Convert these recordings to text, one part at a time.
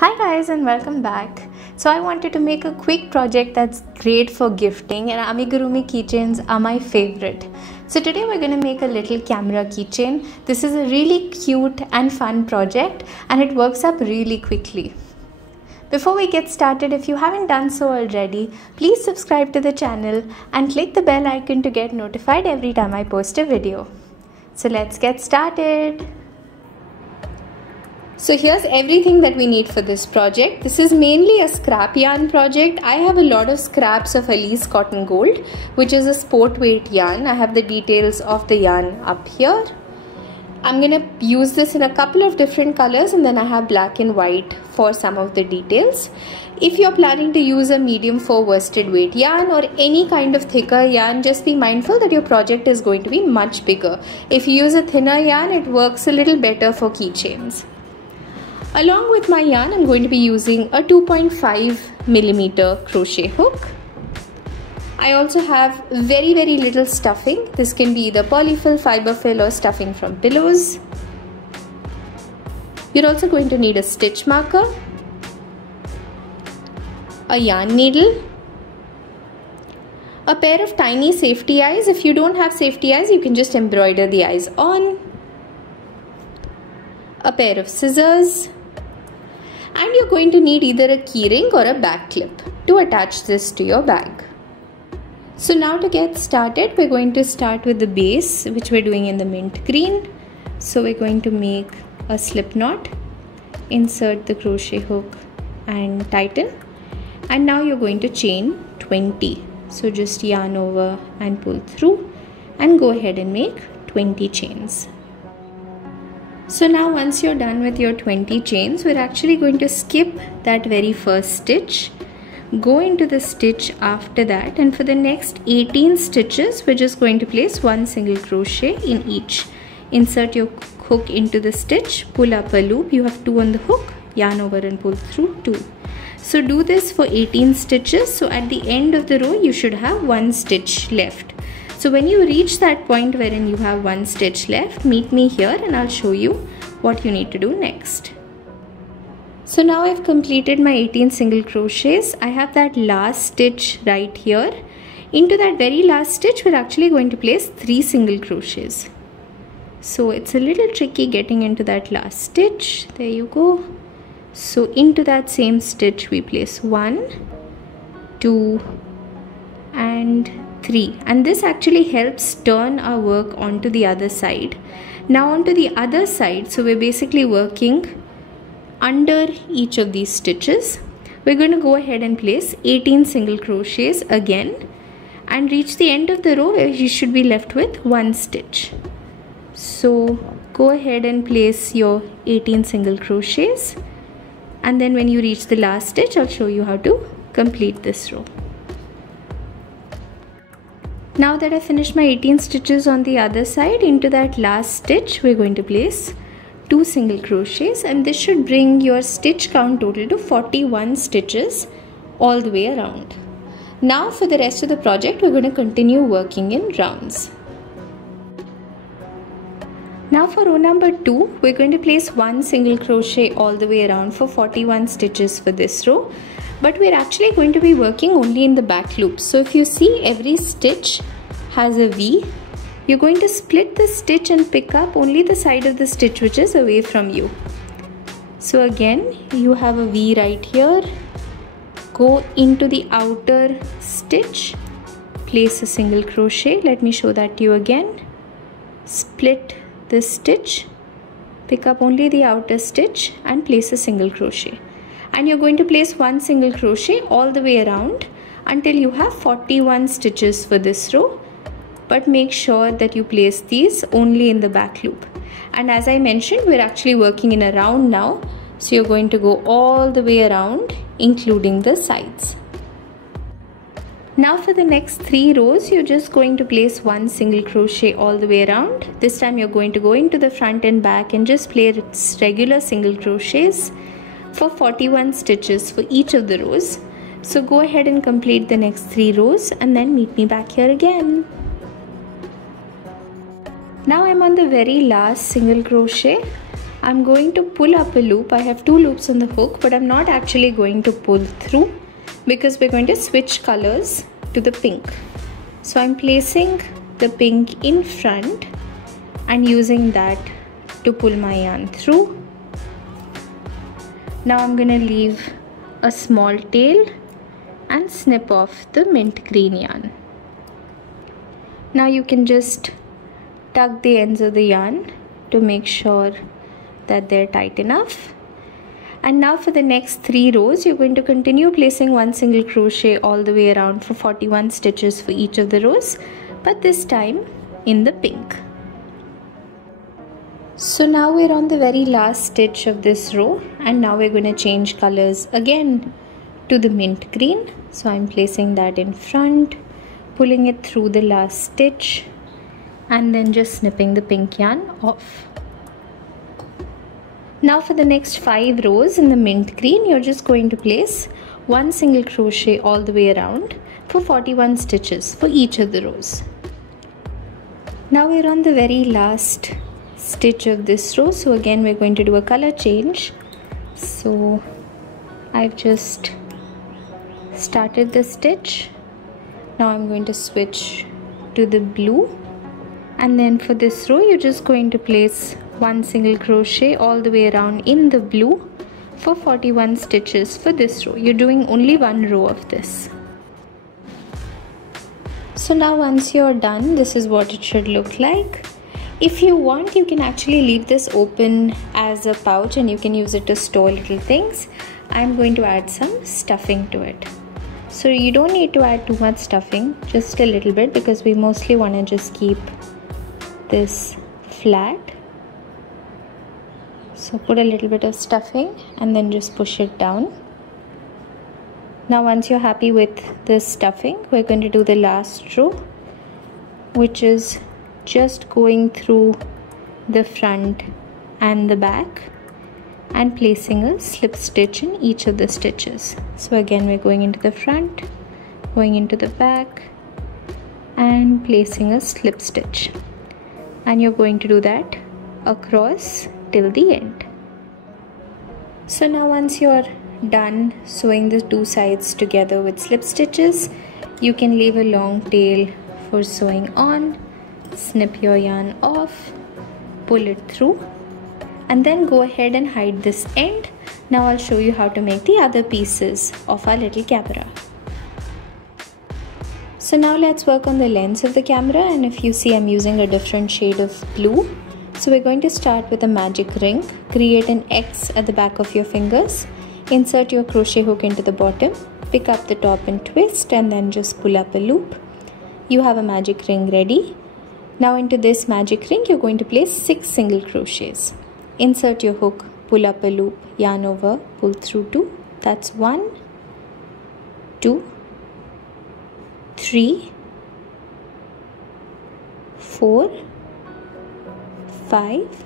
Hi guys and welcome back. So I wanted to make a quick project that's great for gifting, and Amigurumi keychains are my favorite. So today we're going to make a little camera keychain. This is a really cute and fun project and it works up really quickly. Before we get started, if you haven't done so already, please subscribe to the channel and click the bell icon to get notified every time I post a video. So let's get started. So here's everything that we need for this project. This is mainly a scrap yarn project. I have a lot of scraps of Alize Cotton Gold, which is a sport weight yarn. I have the details of the yarn up here. I'm going to use this in a couple of different colors, and then I have black and white for some of the details. If you're planning to use a medium 4 worsted weight yarn or any kind of thicker yarn, just be mindful that your project is going to be much bigger. If you use a thinner yarn, it works a little better for keychains. Along with my yarn, I'm going to be using a 2.5mm crochet hook. I also have very little stuffing. This can be either polyfill, fiberfill or stuffing from pillows. You're also going to need a stitch marker, a yarn needle, a pair of tiny safety eyes. If you don't have safety eyes, you can just embroider the eyes on, a pair of scissors, and you're going to need either a keyring or a back clip to attach this to your bag. So now to get started, we're going to start with the base, which we're doing in the mint green. So we're going to make a slip knot, insert the crochet hook and tighten, and now you're going to chain 20. So just yarn over and pull through and go ahead and make 20 chains. So now once you're done with your 20 chains, we're actually going to skip that very first stitch, go into the stitch after that, and for the next 18 stitches we're just going to place one single crochet in each. Insert your hook into the stitch, pull up a loop, you have 2 on the hook, yarn over and pull through 2. So do this for 18 stitches. So at the end of the row you should have 1 stitch left. So when you reach that point wherein you have 1 stitch left, meet me here and I'll show you what you need to do next. So now I've completed my 18 single crochets. I have that last stitch right here. Into that very last stitch, we're actually going to place 3 single crochets. So it's a little tricky getting into that last stitch. There you go. So into that same stitch, we place 1, 2, and 3, and this actually helps turn our work onto the other side. Now onto the other side, so we're basically working under each of these stitches. We're going to go ahead and place 18 single crochets again and reach the end of the row where you should be left with 1 stitch. So go ahead and place your 18 single crochets, and then when you reach the last stitch, I'll show you how to complete this row. Now that I finished my 18 stitches on the other side, into that last stitch we're going to place 2 single crochets, and this should bring your stitch count total to 41 stitches all the way around. Now for the rest of the project we're going to continue working in rounds. Now for row number 2, we're going to place 1 single crochet all the way around for 41 stitches for this row. But we're actually going to be working only in the back loop. So if you see, every stitch has a V. You're going to split the stitch and pick up only the side of the stitch which is away from you. So again, you have a V right here. Go into the outer stitch, place a single crochet. Let me show that to you again. Split the stitch, pick up only the outer stitch and place a single crochet. And you're going to place 1 single crochet all the way around until you have 41 stitches for this row, but make sure that you place these only in the back loop. And as I mentioned, we're actually working in a round now, so you're going to go all the way around including the sides. Now for the next 3 rows, you're just going to place 1 single crochet all the way around. This time you're going to go into the front and back and just place regular single crochets for 41 stitches for each of the rows. So go ahead and complete the next 3 rows and then meet me back here again. Now I'm on the very last single crochet. I'm going to pull up a loop. I have 2 loops on the hook, but I'm not actually going to pull through because we're going to switch colors to the pink. So I'm placing the pink in front and using that to pull my yarn through. Now I'm going to leave a small tail and snip off the mint green yarn. Now you can just tuck the ends of the yarn to make sure that they're tight enough. And now for the next 3 rows, you're going to continue placing 1 single crochet all the way around for 41 stitches for each of the rows, but this time in the pink. So now we're on the very last stitch of this row, and now we're going to change colors again to the mint green. So I'm placing that in front, pulling it through the last stitch, and then just snipping the pink yarn off. Now for the next 5 rows in the mint green, you're just going to place 1 single crochet all the way around for 41 stitches for each of the rows. Now we're on the very last stitch of this row, so again we're going to do a color change. So I've just started the stitch. Now I'm going to switch to the blue, and then for this row you're just going to place 1 single crochet all the way around in the blue for 41 stitches for this row. You're doing only 1 row of this. So now once you're done, this is what it should look like. If you want, you can actually leave this open as a pouch and you can use it to store little things. I'm going to add some stuffing to it. So you don't need to add too much stuffing, just a little bit, because we mostly want to just keep this flat. So put a little bit of stuffing and then just push it down. Now once you're happy with this stuffing, we're going to do the last row, which is just going through the front and the back and placing a slip stitch in each of the stitches. So again we're going into the front, going into the back and placing a slip stitch, and you're going to do that across till the end. So now once you're done sewing the 2 sides together with slip stitches, you can leave a long tail for sewing on, snip your yarn off, pull it through, and then go ahead and hide this end. Now I'll show you how to make the other pieces of our little camera. So now let's work on the lens of the camera, and if you see, I'm using a different shade of blue. So we're going to start with a magic ring. Create an X at the back of your fingers, insert your crochet hook into the bottom, pick up the top and twist, and then just pull up a loop. You have a magic ring ready. Now into this magic ring, you're going to place 6 single crochets. Insert your hook, pull up a loop, yarn over, pull through 2. That's 1, 2, 3, 4, 5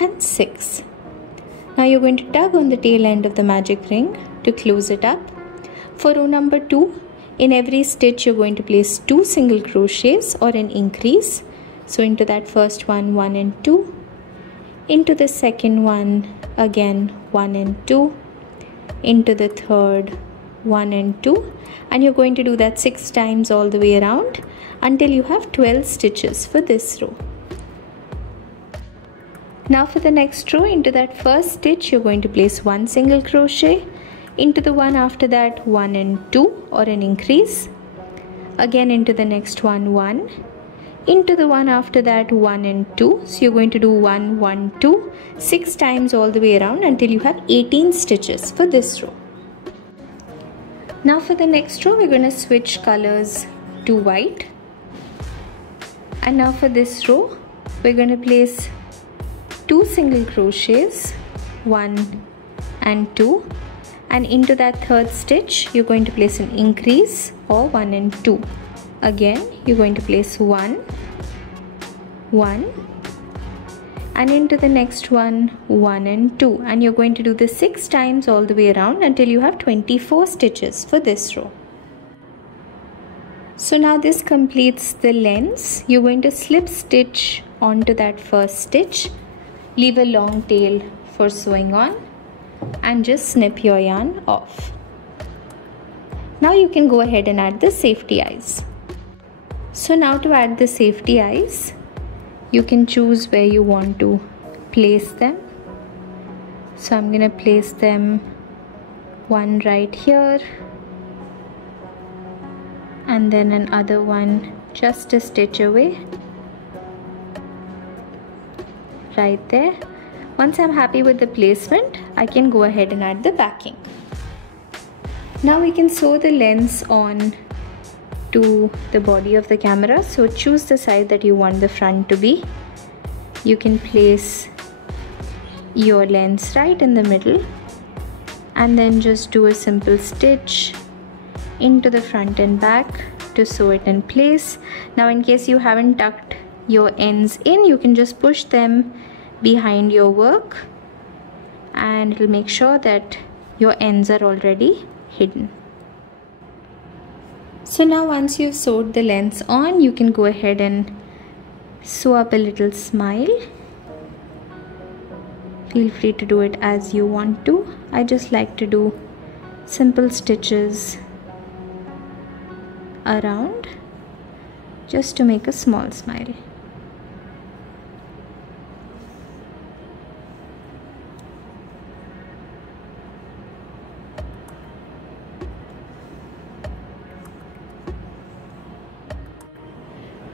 and 6. Now you're going to tug on the tail end of the magic ring to close it up. For row number 2, in every stitch you're going to place 2 single crochets or an increase. So into that first one, 1 and 2. Into the second one, again 1 and 2. Into the third, 1 and 2. And you're going to do that 6 times all the way around until you have 12 stitches for this row. Now for the next row, into that first stitch you're going to place 1 single crochet, into the one after that 1 and 2 or an increase, again into the next one 1, into the one after that 1 and 2. So you're going to do 1, 1, 2 6 times all the way around until you have 18 stitches for this row. Now for the next row, we're going to switch colors to white, and now for this row we're going to place 2 single crochets, 1 and 2, and into that third stitch you're going to place an increase or 1 and 2. Again you're going to place 1, 1, and into the next one 1 and 2, and you're going to do this 6 times all the way around until you have 24 stitches for this row. So now this completes the lens. You're going to slip stitch onto that first stitch leave a long tail for sewing on, and just snip your yarn off. Now you can go ahead and add the safety eyes. So now to add the safety eyes, you can choose where you want to place them. So I'm going to place them one right here, and then another one just a stitch away, right there. Once I'm happy with the placement, I can go ahead and add the backing. Now we can sew the lens on to the body of the camera. So choose the side that you want the front to be. You can place your lens right in the middle and then just do a simple stitch into the front and back to sew it in place. Now in case you haven't tucked your ends in, you can just push them behind your work and it'll make sure that your ends are already hidden. So now once you've sewed the lens on, you can go ahead and sew up a little smile. Feel free to do it as you want to. I just like to do simple stitches around just to make a small smile.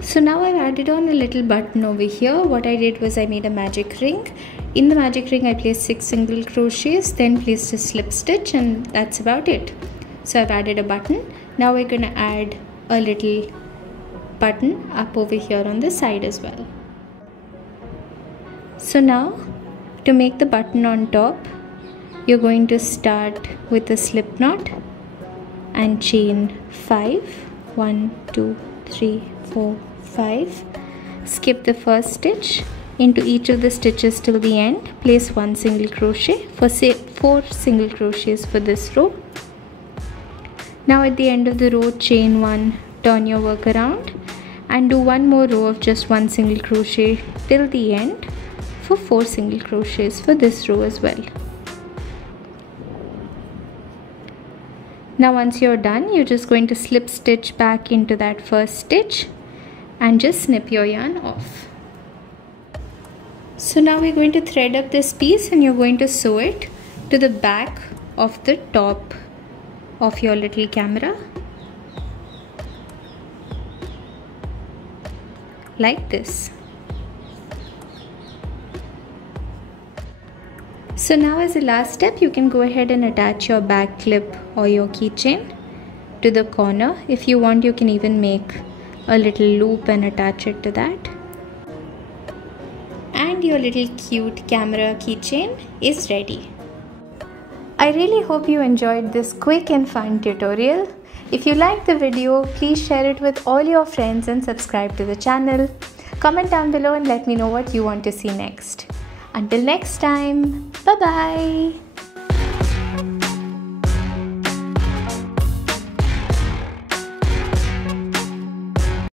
So now I've added on a little button over here. What I did was I made a magic ring. In the magic ring I placed 6 single crochets, then placed a slip stitch, and that's about it. So I've added a button. Now we're going to add a little button up over here on the side as well. So now to make the button on top, you're going to start with a slip knot and chain 5. 1, 2, 3, 4, 5. Skip the first stitch. Into each of the stitches till the end, place 1 single crochet. For say 4 single crochets for this row. Now at the end of the row, chain 1, turn your work around and do one more row of just 1 single crochet till the end for 4 single crochets for this row as well. Now once you're done, you're just going to slip stitch back into that first stitch and just snip your yarn off. So now we're going to thread up this piece and you're going to sew it to the back of the top of your little camera like this. So now as a last step, you can go ahead and attach your back clip or your keychain to the corner. If you want, you can even make a little loop and attach it to that. And your little cute camera keychain is ready. I really hope you enjoyed this quick and fun tutorial. If you liked the video, please share it with all your friends and subscribe to the channel. Comment down below and let me know what you want to see next. Until next time, bye bye.